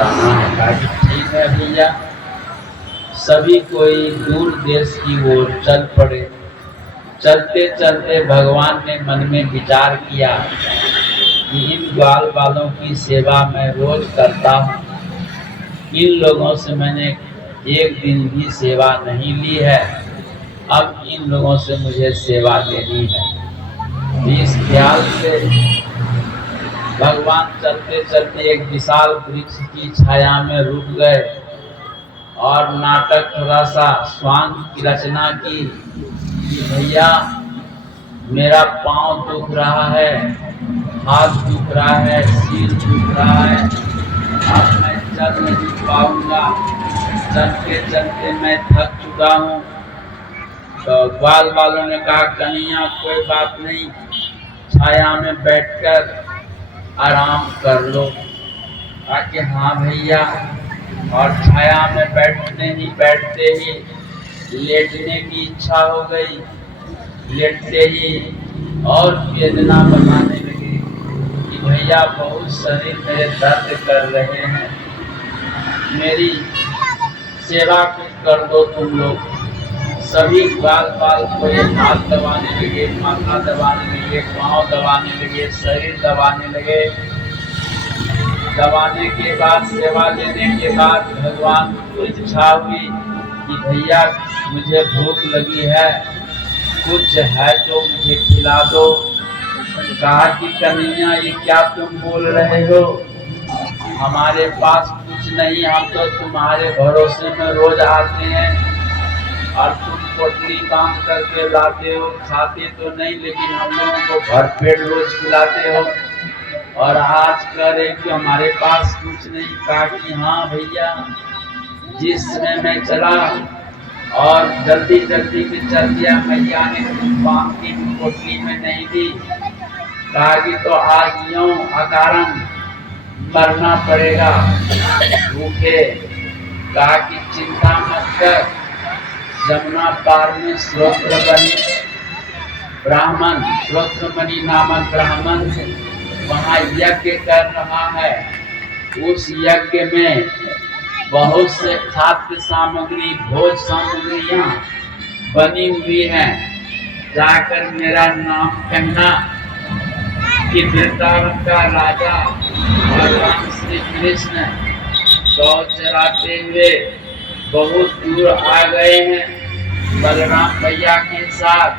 जाना है। कहा कि ठीक है भैया। सभी कोई दूर देश की ओर चल पड़े। चलते चलते भगवान ने मन में विचार किया कि इन ग्वाल बालों की सेवा मैं रोज करता हूँ, इन लोगों से मैंने एक दिन भी सेवा नहीं ली है, अब इन लोगों से मुझे सेवा लेनी है। इस ख्याल से भगवान चलते चलते एक विशाल वृक्ष की छाया में रुक गए और नाटक थोड़ा सा स्वांग की रचना की कि भैया मेरा पांव दुख रहा है, हाथ दुख रहा है, सिर दुख रहा है, अब मैं चल नहीं पाऊंगा, चलते चलते मैं थक चुका हूँ। तो ग्वाल वालों ने कहा कन्हैया कोई बात नहीं, छाया में बैठकर आराम कर लो। कहा कि हाँ भैया। और छाया में बैठते ही लेटने की इच्छा हो गई। लेटते ही और वेदना बनाने लगे कि भैया बहुत शरीर मेरे दर्द कर रहे हैं, मेरी सेवा कुछ कर दो तुम लोग। सभी ग्वाल बाल को हाथ दबाने लगे, माथा दबाने लगे, पांव दबाने लगे, शरीर दबाने लगे। दबाने के बाद, सेवा लेने के बाद भगवान को इच्छा हुई कि भैया मुझे भूख लगी है, कुछ है तो मुझे खिला दो। कहा कि कन्हैया ये क्या तुम बोल रहे हो, हमारे पास कुछ नहीं, हम तो तुम्हारे भरोसे में रोज आते हैं और तुम पोटली बांध करके लाते हो, खाते तो नहीं लेकिन हम लोगों को भरपेट रोज खिलाते हो, और आज कह रहे कि हमारे पास कुछ नहीं। कहा कि हाँ भैया, जिस समय मैं चला और जल्दी जल्दी में चल दिया, मैया ने बांध की पोटली में नहीं दी। कहा कि तो आज यूं अकारण मरना पड़ेगा भूखे। कहा कि चिंता मत कर, जमुना पार में श्रोत्रमणि नामक ब्राह्मण वहाँ यज्ञ कर रहा है। उस यज्ञ में बहुत से खाद्य सामग्री, भोज सामग्रियाँ बनी हुई हैं। जाकर मेरा नाम कहना कि वृंदावन का राजा भगवान श्री कृष्ण गौ चराते हुए बहुत दूर आ गए हैं बलराम भैया के साथ,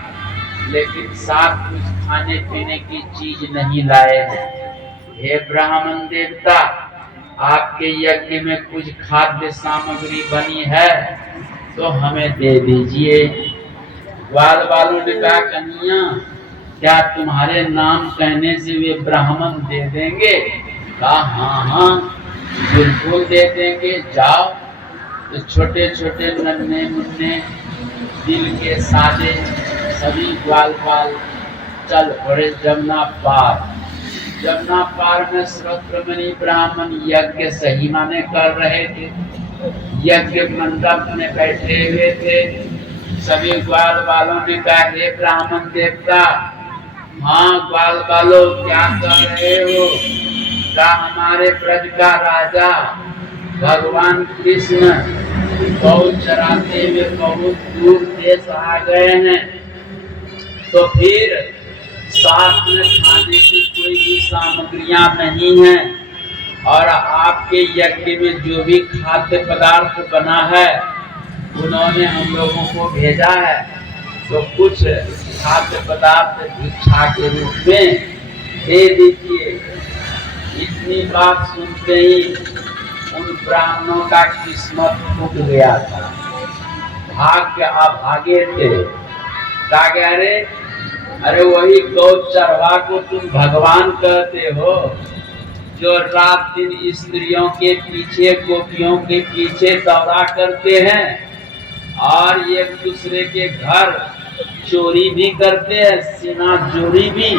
लेकिन साथ कुछ खाने पीने की चीज नहीं लाए हैं। हे ब्राह्मण देवता, आपके यज्ञ में कुछ खाद्य सामग्री बनी है तो हमें दे दीजिए। ग्वाल वालों ने कहा कन्हैया क्या तुम्हारे नाम कहने से वे ब्राह्मण दे देंगे? कहा हाँ हाँ बिल्कुल दे देंगे, जाओ। तो छोटे छोटे नन्हे मुन्ने दिल के सादे सभी ग्वाल बाल चल पड़े जमुना पार। जमुना पार में श्रोत्रमणि ब्राह्मण यज्ञ सही माने कर रहे थे, यज्ञ मंडप में बैठे हुए थे। सभी ग्वाल बालों ने कहा हे ब्राह्मण देवता। हाँ ग्वाल बालों क्या कर रहे हो? कहा हमारे ब्रज का राजा भगवान कृष्ण गौ चराते हुए बहुत दूर देश आ गए हैं, तो फिर साथ में खाने की कोई भी सामग्रियां नहीं है, और आपके यज्ञ में जो भी खाद्य पदार्थ बना है उन्होंने हम लोगों को भेजा है, तो कुछ खाद्य पदार्थ भिक्षा के रूप में दे दीजिए। इतनी बात सुनते ही उन ब्राह्मणों का किस्मत फूट गया था, भाग्य अभागे थे। क्या कह रहे? अरे वही गौ चरवा को तुम भगवान कहते हो, जो रात दिन स्त्रियों के पीछे, गोपियों के पीछे दौड़ा करते हैं और एक दूसरे के घर चोरी भी करते हैं, सीना चोरी भी।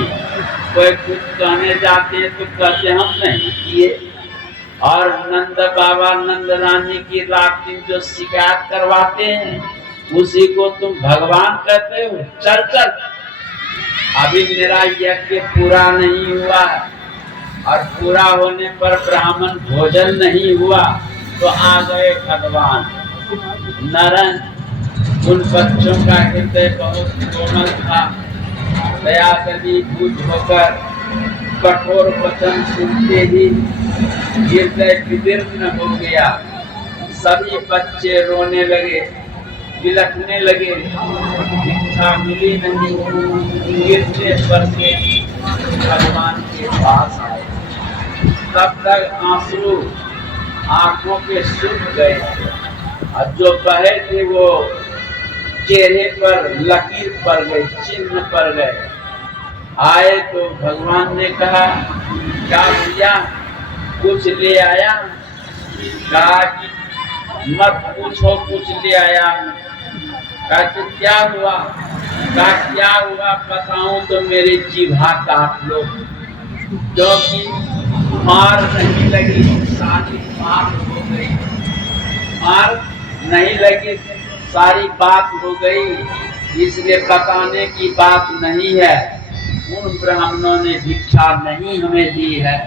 कोई कुछ कहने जाते हैं तो कहते हम नहीं किए, और नंद बाबा नंद रानी की रात दिन जो शिकायत करवाते हैं उसी को तुम भगवान कहते हो। चल चल, अभी मेरा यज्ञ पूरा नहीं हुआ है, और पूरा होने पर ब्राह्मण भोजन नहीं हुआ तो आ गए भगवान। नरन, उन बच्चों का हृदय बहुत कोमल था, दया भूत होकर कठोर वचन सुनते ही हृदय विदीर्ण हो गया। सभी बच्चे रोने लगे, बिलखने लगे, भिक्षा मिली नहीं, गिरने पर से भगवान के पास आए। तब तक आंसू आंखों के सूख गए और जो बहे थे वो चेहरे पर लकीर पड़ गई, चिन्ह पड़ गए। आए तो भगवान ने कहा, क्या भैया कुछ ले आया? कहा कि मत पूछो, कुछ ले आया। कहा तो क्या हुआ? कहा क्या हुआ बताऊं तो मेरी जीभा काट लो, क्योंकि मार नहीं लगी, सारी बात हो गई। मार नहीं लगी, सारी बात हो गई, इसलिए बताने की बात नहीं है। उन ब्राह्मणों ने भिक्षा नहीं हमें दी है।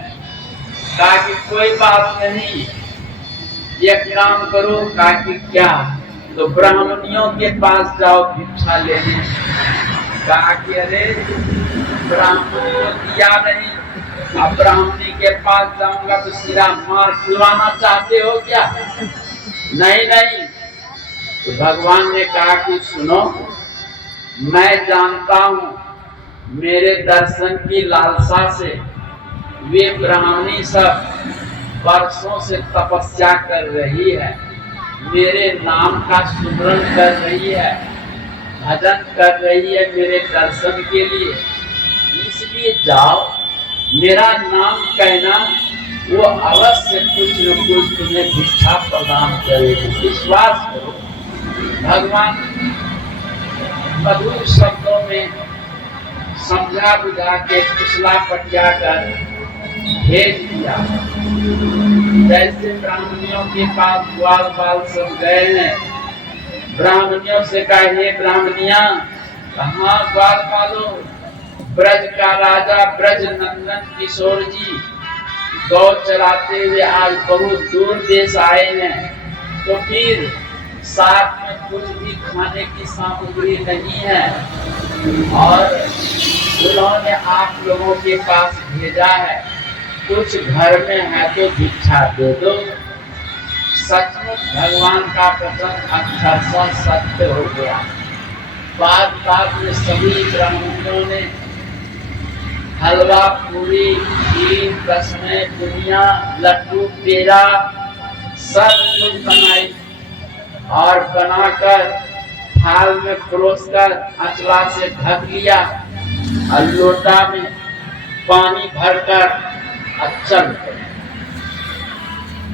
कहा कि कोई बात नहीं, एक काम करो। कहा कि क्या? तो ब्राह्मणियों के पास जाओ भिक्षा लेने। कहा कि अरे ब्राह्मण को दिया नहीं, अब ब्राह्मणी के पास जाऊंगा तो सिरा मार खिलवाना चाहते हो क्या? नहीं नहीं। तो भगवान ने कहा कि सुनो, मैं जानता हूं मेरे दर्शन की लालसा से वे ब्राह्मणी सब वर्षों से तपस्या कर रही है, मेरे नाम का सुमरन कर रही है, भजन कर रही है मेरे दर्शन के लिए। इसलिए जाओ, मेरा नाम कहना, वो अवश्य कुछ न कुछ तुम्हें भिक्षा प्रदान करेगी, विश्वास करो। भगवान मधुर शब्दों में समझा बुझा के कुशला पटिया कर भेज दिया। जैसे ब्राह्मणियों के पास ग्वाल बाल सब गए हैं, ब्राह्मणियों से कहा, हे ब्राह्मणिया, कहाँ ग्वाल बालो? ब्रज का राजा ब्रज नंदन किशोर जी गौ चराते हुए आज बहुत दूर देश आए हैं, तो फिर साथ में कुछ भी खाने की सामग्री नहीं है और उन्होंने आप लोगों के पास भेजा है, कुछ घर में है तो भिक्षा दे दो। सचमुच भगवान का वचन अक्षरशः सत्य हो गया। बात बात में सभी ब्राह्मणों ने हलवा, पूरी, खीर, रसमें, बुनिया, लड्डू, पेड़ा सब कुछ बनाई और बनाकर थाल में परोसकर अचला से ढक लिया और लोटा में पानी भरकर चल पड़े।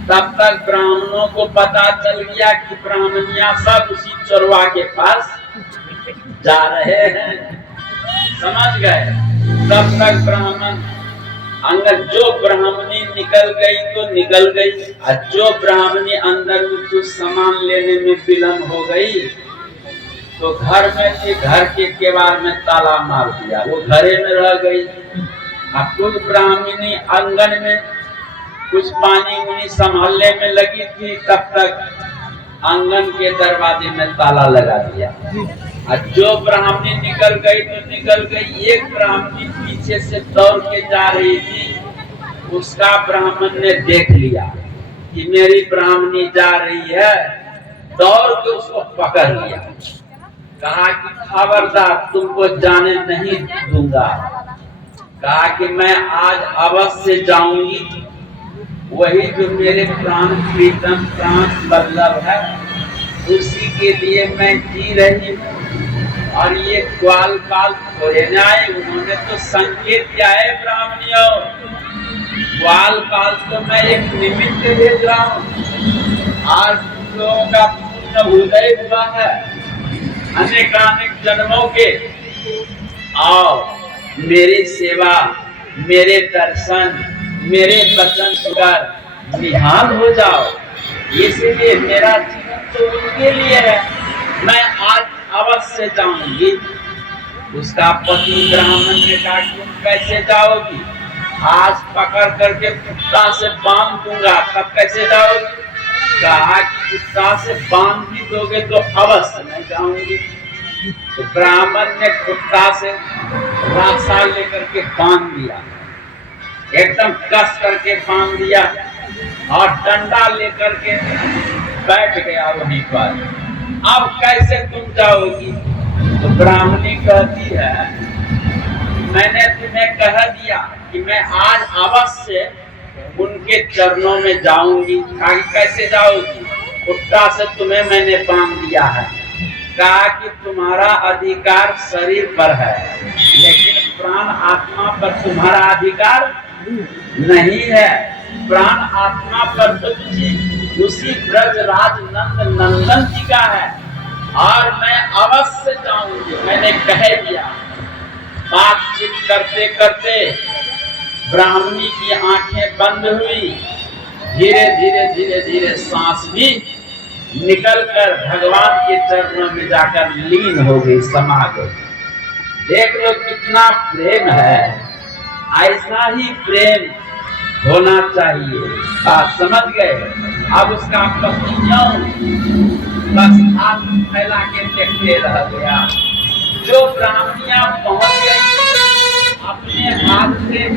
तब तक ब्राह्मणों को पता चल गया कि ब्राह्मणियां सब उसी चोरवा के पास जा रहे हैं, समझ गए। तब तक ब्राह्मण अंदर, जो ब्राह्मणी निकल गई तो निकल गई, और जो ब्राह्मणी अंदर में कुछ सामान लेने में विलम्ब हो गई तो घर में थी, घर के केवाड़ में ताला मार दिया, वो घरे में रह गई। अब कुछ ब्राह्मणी आंगन में कुछ पानी उनी संभालने में लगी थी, तब तक आंगन के दरवाजे में ताला लगा दिया। और जो ब्राह्मणी निकल गई तो निकल गई। एक ब्राह्मणी पीछे से दौड़ के जा रही थी, उसका ब्राह्मण ने देख लिया कि मेरी ब्राह्मणी जा रही है, दौड़ के उसको पकड़ लिया। कहा कि खबरदार, तुमको जाने नहीं दूंगा। कहा कि मैं आज अवश्य जाऊंगी, वही जो मेरे प्राण प्रीतम प्राण बल्लभ है, उसी के लिए मैं जी रही हूँ। और ये ग्वाल बाल थोड़े न आए, उन्होंने तो संकेत दिया है ब्राह्मणियों, ग्वाल बाल तो मैं एक निमित्त भेज रहा हूँ। आज तुम लोगों का पूर्ण उदय हुआ है अनेकानेक जन्मों के, आओ मेरी सेवा, मेरे दर्शन, मेरे वचन सुनकर निहाल हो जाओ। इसलिए मेरा जीवन तो उनके लिए है, मैं आज अवश्य जाऊंगी। उसका पति ब्राह्मण ने कहा, तुम कैसे जाओगी? आज पकड़ करके कुत्ता से बांध दूंगा, तब कैसे जाओगी? कहा कि कुत्ता से बांध भी दोगे तो अवश्य मैं जाऊंगी। तो ब्राह्मण ने कुत्ता से रास्ता लेकर के बांध दिया, एकदम कस करके बांध दिया और डंडा लेकर के बैठ गया वहीं पर। अब कैसे तुम जाओगी? तो ब्राह्मणी कहती है, मैंने तुम्हें कह दिया कि मैं आज अवश्य उनके चरणों में जाऊंगी। कहा कैसे जाओगी? कुत्ता से तुम्हें मैंने बांध दिया है। कहा कि तुम्हारा अधिकार शरीर पर है, लेकिन प्राण आत्मा पर तुम्हारा अधिकार नहीं है। प्राण आत्मा पर तो उसी ब्रजराज नंदन जी का है और मैं अवश्य जाऊंगी, मैंने कह दिया। बातचीत करते करते ब्राह्मणी की आंखें बंद हुई, धीरे धीरे धीरे धीरे सांस भी निकलकर भगवान के चरणों में जाकर लीन हो गई, समा गई। देख लो कितना प्रेम है, ऐसा ही प्रेम होना चाहिए। समझ गए? अब उसका पति बस हाथ फैला के देखते रह गया। जो ब्राह्मणियां पहुंच गई, अपने हाथ से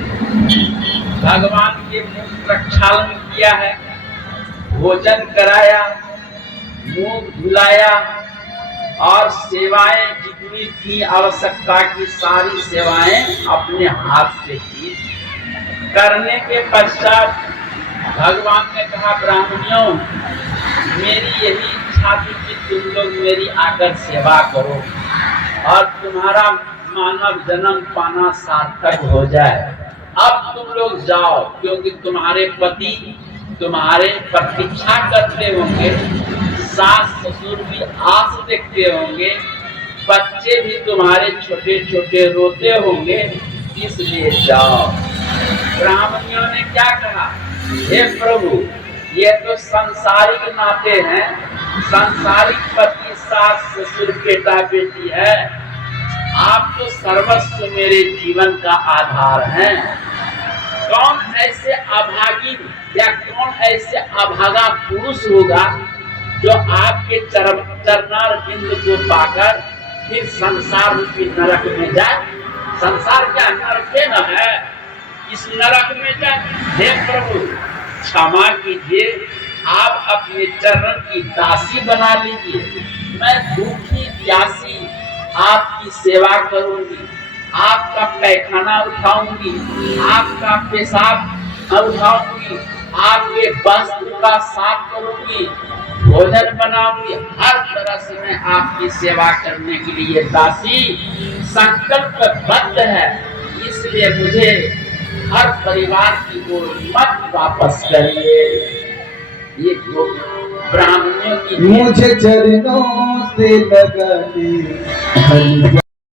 भगवान के मुख प्रक्षालन किया है, भोजन कराया, मुंह धुलाया और सेवाएं जितनी थी आवश्यकता की सारी सेवाएं अपने हाथ से की। करने के पश्चात भगवान ने कहा, ब्राह्मणियों, मेरी यही इच्छा थी कि तुम लोग मेरी आकर सेवा करो और तुम्हारा मानव जन्म पाना सार्थक हो जाए। अब तुम लोग जाओ, क्योंकि तुम्हारे पति तुम्हारे प्रतीक्षा करते होंगे, सास ससुर भी आस देखते होंगे, बच्चे भी तुम्हारे छोटे छोटे रोते होंगे, इसलिए जाओ। ब्राह्मणियों ने क्या कहा, हे प्रभु, ये तो सांसारिक नाते हैं, सांसारिक पति सास ससुर बेटा बेटी है, आप तो सर्वस्व मेरे जीवन का आधार हैं। कौन ऐसे अभागी या कौन ऐसे अभागा पुरुष होगा जो आपके चरणार बिंद को पाकर फिर संसार रूपी नरक में जाए? संसार क्या नरक न है? इस नरक में जाए। हे प्रभु, क्षमा कीजिए, आप अपने चरण की दासी बना लीजिए। मैं भूखी प्यासी आपकी सेवा करूंगी, आपका पैखाना उठाऊंगी, आपका पेशाब उठाऊंगी, आपके वस्त्र का साफ करूंगी, भोजन बनाऊंगी, हर तरह से मैं आपकी सेवा करने के लिए दासी संकल्पबद्ध है। इसलिए मुझे हर परिवार की ओर मत वापस करिए। ये ब्राह्मणों की मुझे चरणों से लगाने